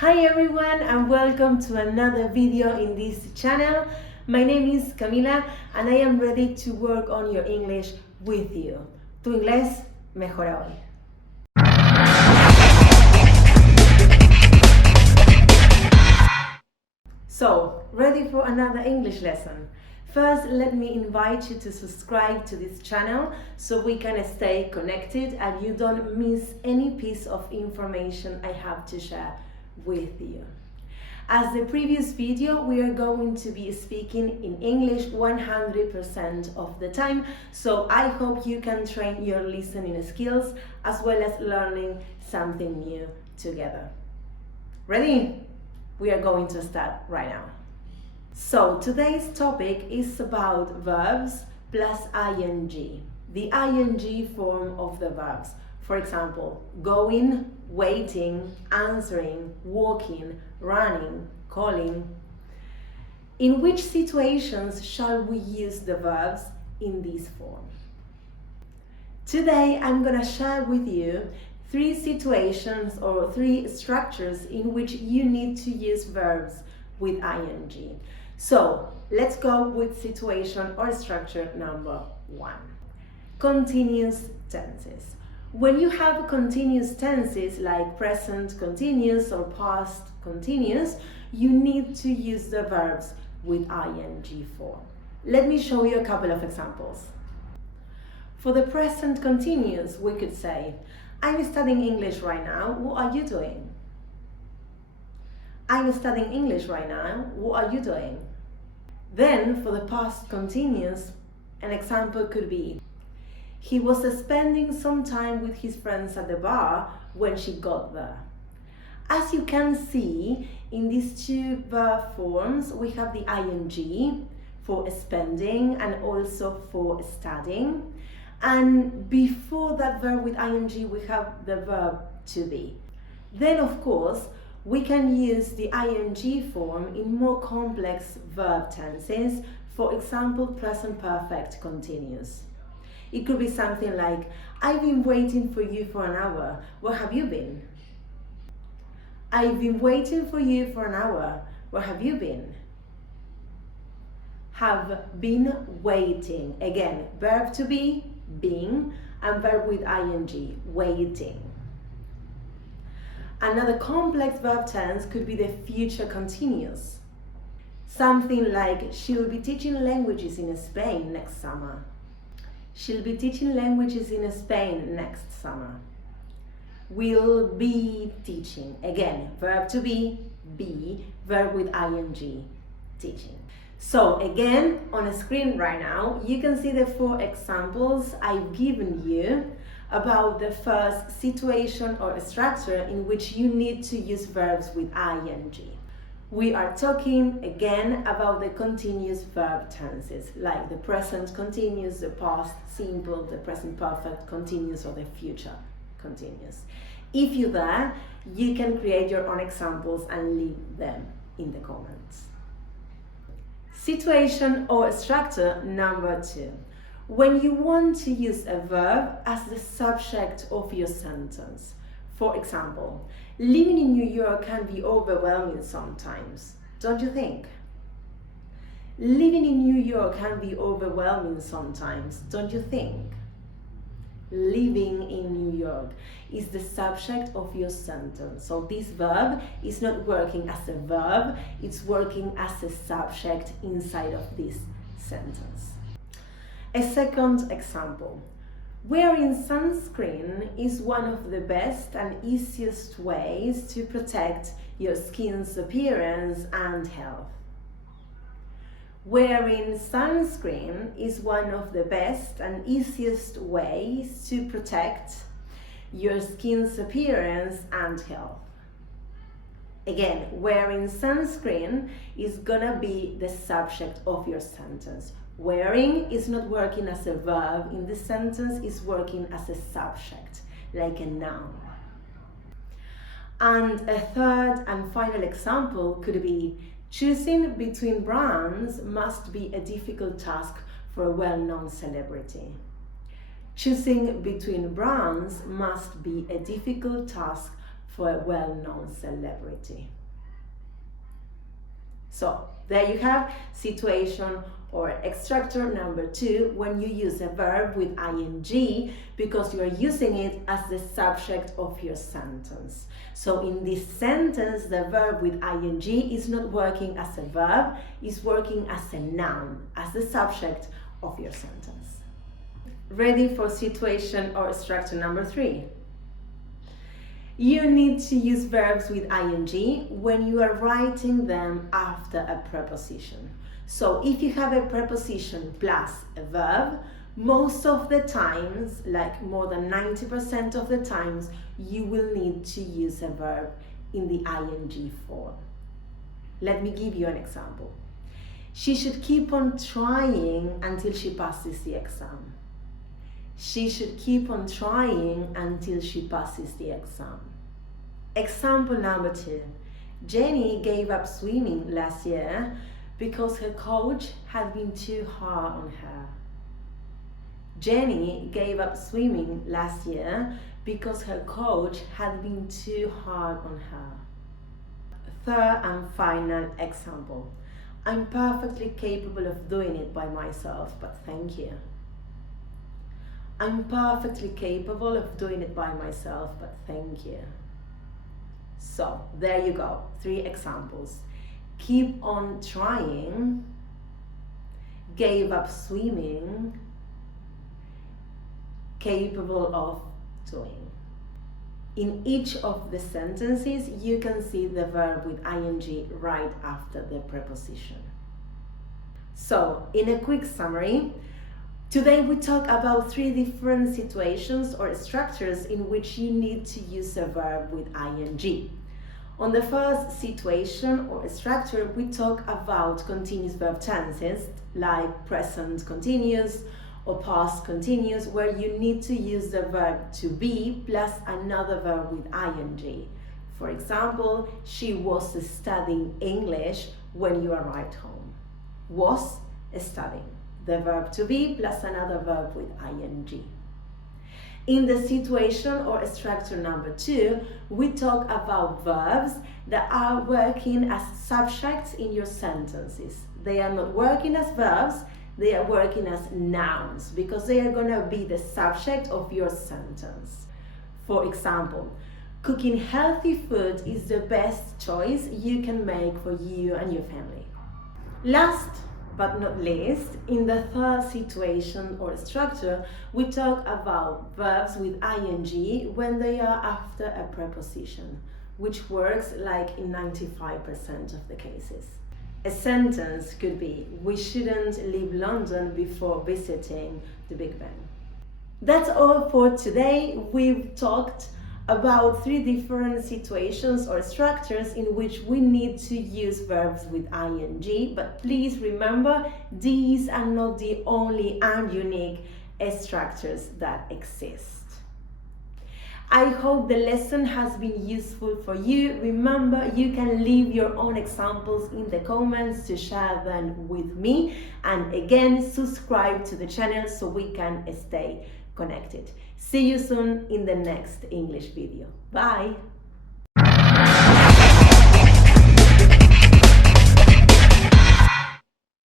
Hi everyone and welcome to another video in this channel. My name is Camila and I am ready to work on your English with you. Tu inglés mejora hoy. So, ready for another English lesson? First, let me invite you to subscribe to this channel so we can stay connected and you don't miss any piece of information I have to share with you. As the previous video, we are going to be speaking in English 100% of the time, so I hope you can train your listening skills as well as learning something new together. Ready? We are going to start right now. So today's topic is about verbs plus ing, the ing form of the verbs. For example, going, waiting, answering, walking, running, calling. In which situations shall we use the verbs in this form? Today I'm going to share with you 3 situations or 3 structures in which you need to use verbs with ing. So let's go with situation or structure number 1. Continuous tenses. When you have continuous tenses like present continuous or past continuous, you need to use the verbs with ing form. Let me show you a couple of examples. For the present continuous, we could say, I'm studying English right now, what are you doing? I'm studying English right now, what are you doing? Then, for the past continuous, an example could be, he was spending some time with his friends at the bar when she got there. As you can see, in these 2 verb forms, we have the ing for spending and also for studying. And before that verb with ing, we have the verb to be. Then, of course, we can use the ing form in more complex verb tenses, for example, present perfect continuous. It could be something like, I've been waiting for you for an hour, where have you been? I've been waiting for you for an hour, where have you been? Have been waiting. Again, verb to be, being, and verb with ing, waiting. Another complex verb tense could be the future continuous. Something like, she'll be teaching languages in Spain next summer. She'll be teaching languages in Spain next summer. Will be teaching. Again, verb to be, verb with ing, teaching. So again, on a screen right now, you can see the 4 examples I've given you about the first situation or structure in which you need to use verbs with ing. We are talking again about the continuous verb tenses, like the present continuous, the past simple, the present perfect continuous, or the future continuous. If you're there, you can create your own examples and leave them in the comments. Situation or structure number 2. When you want to use a verb as the subject of your sentence. For example, living in New York can be overwhelming sometimes, don't you think? Living in New York can be overwhelming sometimes, don't you think? Living in New York is the subject of your sentence. So this verb is not working as a verb, it's working as a subject inside of this sentence. A second example. Wearing sunscreen is one of the best and easiest ways to protect your skin's appearance and health. Wearing sunscreen is one of the best and easiest ways to protect your skin's appearance and health. Again, wearing sunscreen is gonna be the subject of your sentence. Wearing is not working as a verb in the sentence, it's working as a subject, like a noun. And a third and final example could be, choosing between brands must be a difficult task for a well-known celebrity. Choosing between brands must be a difficult task for a well-known celebrity. So there you have situation or extractor number 2 when you use a verb with ing because you are using it as the subject of your sentence. So in this sentence, the verb with ing is not working as a verb, it's working as a noun, as the subject of your sentence. Ready for situation or structure number 3? You need to use verbs with ing when you are writing them after a preposition. So if you have a preposition plus a verb, most of the times, like more than 90% of the times, you will need to use a verb in the ing form. Let me give you an example. She should keep on trying until she passes the exam. She should keep on trying until she passes the exam. Example number 2. Jenny gave up swimming last year because her coach had been too hard on her. Jenny gave up swimming last year because her coach had been too hard on her. Third and final example. I'm perfectly capable of doing it by myself, but thank you. I'm perfectly capable of doing it by myself, but thank you. So there you go, 3 examples. Keep on trying, gave up swimming, capable of doing. In each of the sentences, you can see the verb with ing right after the preposition. So, in a quick summary, today we talk about 3 different situations or structures in which you need to use a verb with ing. On the first situation or structure, we talk about continuous verb tenses like present continuous or past continuous, where you need to use the verb to be plus another verb with ing. For example, she was studying English when you arrived home. Was studying. The verb to be plus another verb with ing. In the situation or structure number 2, we talk about verbs that are working as subjects in your sentences. They are not working as verbs, they are working as nouns because they are going to be the subject of your sentence. For example, cooking healthy food is the best choice you can make for you and your family. Last but not least, in the third situation or structure, we talk about verbs with ing when they are after a preposition, which works like in 95% of the cases. A sentence could be, we shouldn't leave London before visiting the Big Ben. That's all for today. We've talked about 3 different situations or structures in which we need to use verbs with ing, but please remember, these are not the only and unique structures that exist. I hope the lesson has been useful for you. Remember, you can leave your own examples in the comments to share them with me. And again, subscribe to the channel so we can stay connected. See you soon in the next English video. Bye!